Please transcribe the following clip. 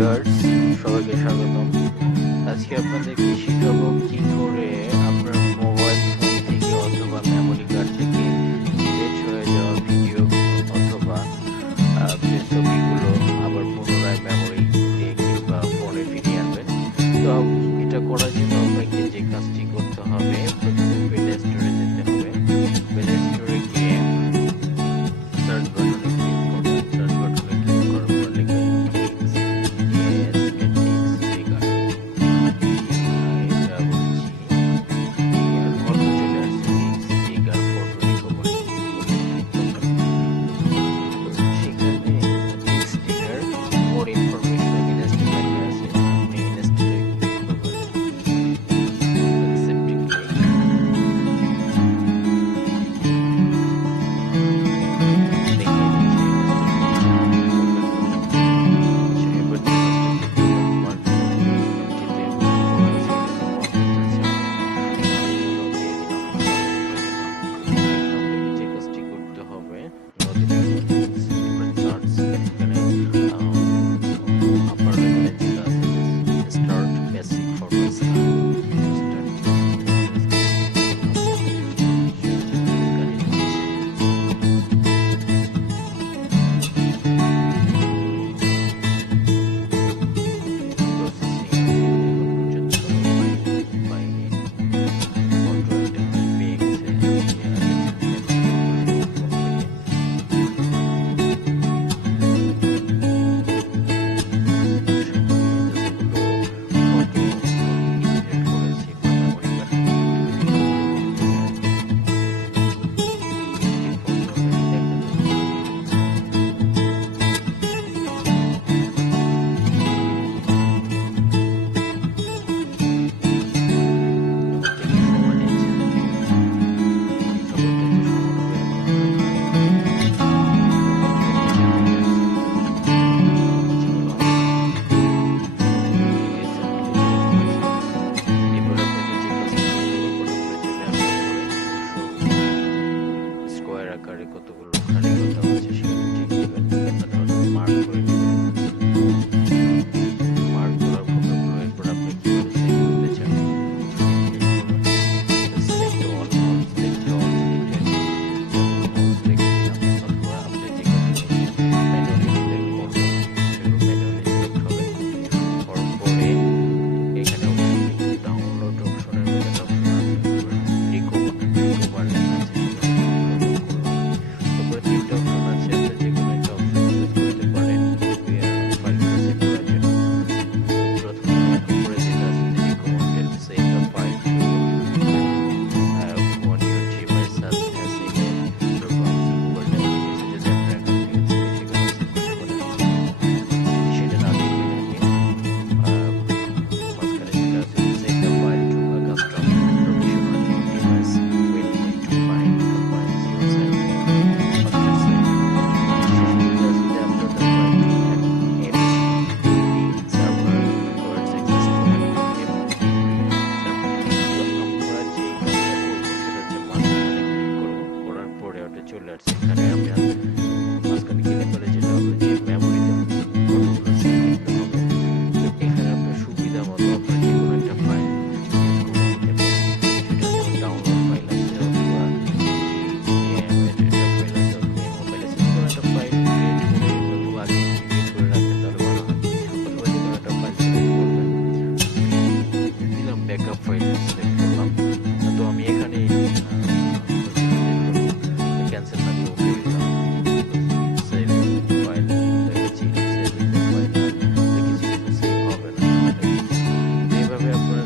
Viewers, সবাইকে স্বাগতম। আজকে আপনাদেরকে শেখাবো কি করে আপনার মোবাইল ফোন থেকে অথবা মেমোরি কার্ড থেকে ডিলিট হয়ে যাওয়া ভিডিও অথবা ছবিগুলো আবার পুনরায় মেমোরিতে কিংবা ফোনে ফিরিয়ে আনবেন। তো এটা করার জন্য আপনাকে যে কাজটি করতে হবে, প্রথমে প্লে স্টোরে যেতে হবে। প্লে স্টোরে গিয়ে সার্চ বাটনে ক্লিক করবেন। সার্চ বাটনে ক্লিক করার পর লিখবেন আকারে কতগুলো খালি কথা আছে সেখানে ঠিক দিবেন, মার্ক করে দিবেন। মার্ক করার ফটোগুলো এরপর আপনি কিভাবে সেভ করতে চান সিলেক্ট অল, সিলেক্ট অল, অথবা আপনি যে কোনো ম্যানুয়ালি সিলেক্ট করবেন সেগুলো ম্যানুয়ালি সিলেক্ট হবে। করার পরে এখানে অবশ্যই ডাউনলোড অপশনের মধ্যে অপশন আছে রিকভার লেখা আছে, তিনটা অপশন আছে, আপনি যে কোনো একটা অপশন চুজ করতে পারেন ফাইলটা সেভ করার জন্য। প্রথমে উপরে যেটা আছে recommended save the file to on your device as email or Google drive, যদি আপনার অ্যাকাউন্ট থেকে থাকে সেখানে সেভ করতে পারেন। সেটা না দেখে মাঝখানে যেটা আছে save the file to a custom location on your device will need to find the files yourself. চলে আসছে এখানে আমরা মাঝখানে ক্লিক করে যেটা হবে যে মেমোরিতে ফটোগুলো সেভ করতে হবে। তো এখানে আপনার সুবিধা মতো আপনার যে কোনো একটা ফাইল চুজ করে নিতে পারেন। সেটা যেমন ডাউনলোড ফাইল আছে অথবা ফাইল আছে অথবা মোবাইল আছে, যে কোনো একটা ফাইল ক্রিয়েট করে অথবা আগে ক্রিয়েট করে রাখবেন তাহলে ভালো হয়। অথবা যে কোনো একটা ফাইল সিলেক্ট করবেন, দিলাম ব্যাকআপ ফাইল সিলেক্ট করলাম। তো আমি এখানে ক্যান্সেল না দিয়ে ওকে দিলাম। সেভ ফাইল দেখেছি, সেভ ফাইল দেখেছি সেভ হবে না। এইভাবে আপনারা